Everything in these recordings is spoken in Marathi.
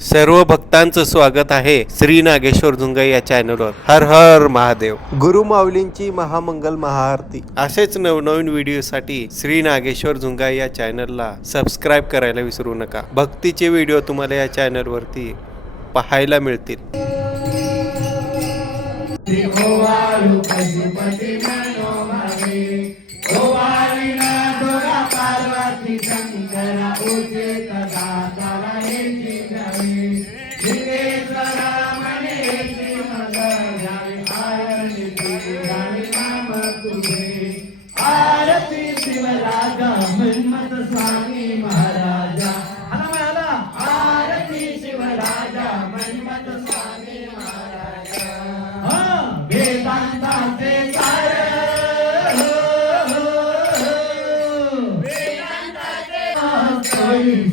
सर्व भक्तांचं स्वागत आहे श्री नागेश्वर झुंगाई या चॅनलवर. हर हर महादेव. गुरु माऊलींची महामंगल महाआरती असेच नवनवीन व्हिडिओसाठी श्री नागेश्वर झुंगाई या चॅनलला सबस्क्राईब करायला विसरू नका. भक्तीचे व्हिडिओ तुम्हाला या चॅनलवरती पाहायला मिळतील. आरती शिवराजा मन्मथ स्वामी महाराजा. आरती शिवराजा मन्मथ स्वामी महाराजा. वेदांताचे सार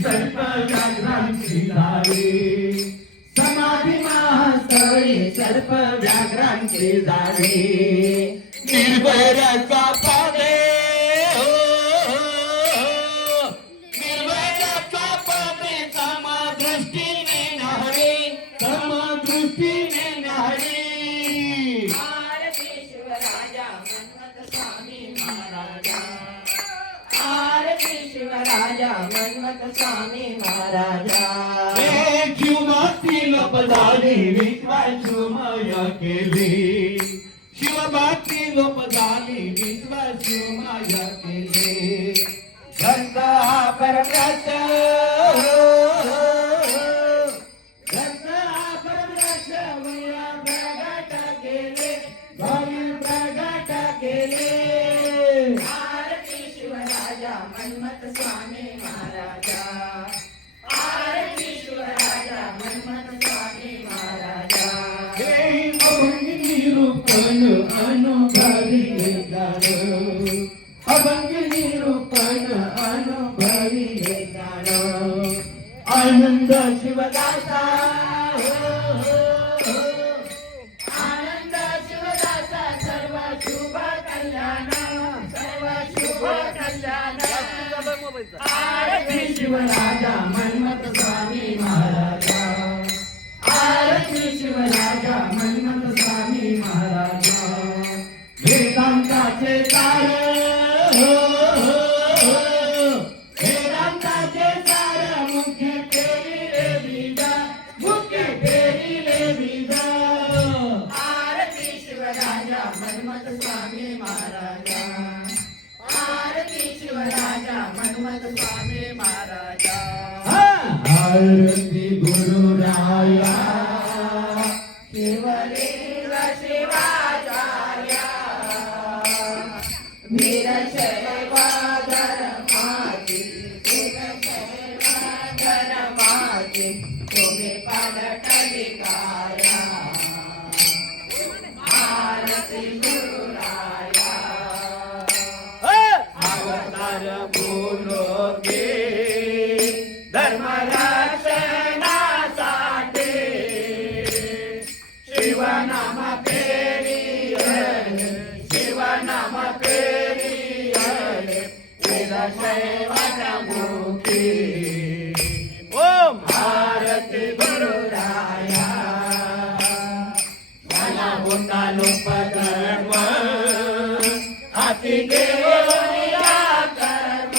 सर्प व्याघ्रांची जाळी. समाधी महास्थळी सर्प व्याघ्रांची जाळी. निर्भयाचा पादे निर्भयाचा पादे समादृष्टीने न्याहाळी. समादृष्टीने न्याहाळी. आरती शिवराजा मन्मथ स्वामी महाराजा. आरती शिवराजा मन्मथ स्वामी महाराजा. शिवभक्ती लोपदाली विश्वासुमय केली. शिवभक्ती लोपदाली विश्वासुमय केली. संत हा परब्रह्म संत हा परब्रह्म वया प्रगट केले. भव्य प्रगट केले. आरती शिवराजा मन्मथ स्वामी महाराजा. आरती शिवराजा मन्मथ स्वामी महाराजा. हे अभंगी रूपन अनुभवी जाण. अभंगी रूपन अनुभवी जाण. आनंद शिवदासा आनंद शिवदासा. सर्व शुभ कल्याण सर्व शुभ कल्याण. आरती शिवराजा मन्मथ स्वामी महाराजा. आरती शिवराजा मन्मथ स्वामी महाराजा. वेदांताचे सार वेदांताचे सार मुख्य फेरिले बीजा. मुख्य फेरिले बीजा. आरती शिवराजा मन्मथ स्वामी महाराजा. आरती शिवराजा मन्मथ स्वामी महाराजा. आरती गुरुराया शिवलिंग शिवाचार्या. वीरशैव धर्माची वीरशैव धर्माची तुम्ही पालटली काया. आरती गुरुराया. अवतार बोलो गे धर्मरक्षणासाठी. शिवनाम पेरिय शिवनाम पेरिय वीरशैवमुखी. ओम आरती गुरुराया. मला होता लोपधर्म हाती देवनिया कर्म.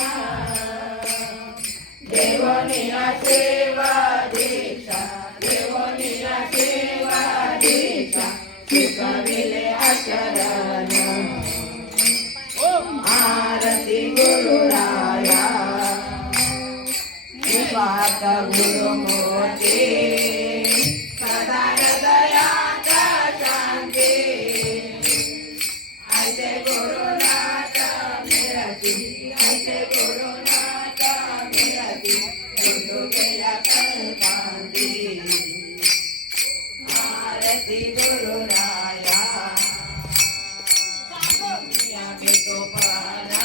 देवनिया सेवा दीक्षा. देवनिया सेवा दीक्षा. शिकविले आचरण. आरती गुरुराया. शिवात गुरुमूर्ती. सदा हृदयात शांती. ऐसे गुरुनाथ मिळती. ऐसे गुरुनाथ मिळती. गुरु गेला कल्पांती. आरती गुरुराया. या भेटोपणा.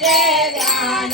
जय ध्यान